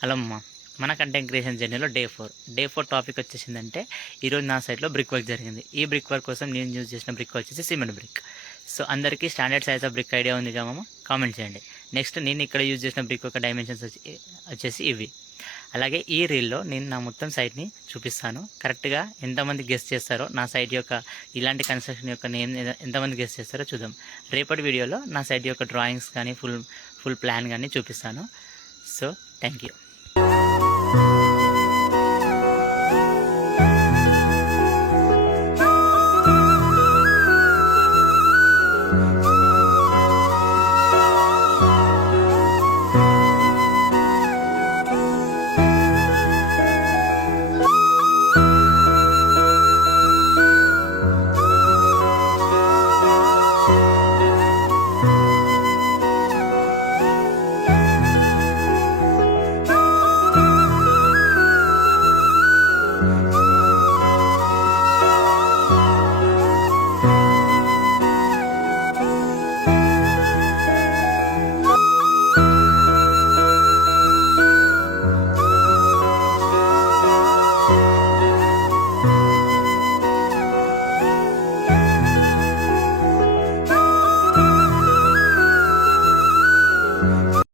Hello అమ్మ, మన content creation జర్నీలో డే 4 టాపిక్ వచ్చేసిందంటే ఈరోజు నా సైట్లో బ్రిక్ వర్క్ జరిగింది. ఈ బ్రిక్ వర్క్ కోసం నేను యూజ్ చేసిన బ్రిక్ వచ్చేసి సిమెంట్ బ్రిక్. సో అందరికీ standard size of brick idea ఉంది కదమ్మ, కామెంట్ చేయండి. నెక్స్ట్ నేను ఇక్కడ యూజ్ చేసిన బ్రిక్ యొక్క డైమెన్షన్స్ వచ్చేసి ఇవి. అలాగే ఈ రీల్లో నేను నా మొత్తం సైట్ని చూపిస్తాను. కరెక్ట్గా ఎంతమంది గెస్ట్ చేస్తారో నా సైట్ యొక్క ఇలాంటి కన్స్ట్రక్షన్ యొక్క నేమ్ ఎంతమంది గెస్ట్ చేస్తారో చూద్దాం. రేపటి వీడియోలో నా సైట్ యొక్క డ్రాయింగ్స్ కానీ ఫుల్ ప్లాన్ కానీ చూపిస్తాను. So thank you.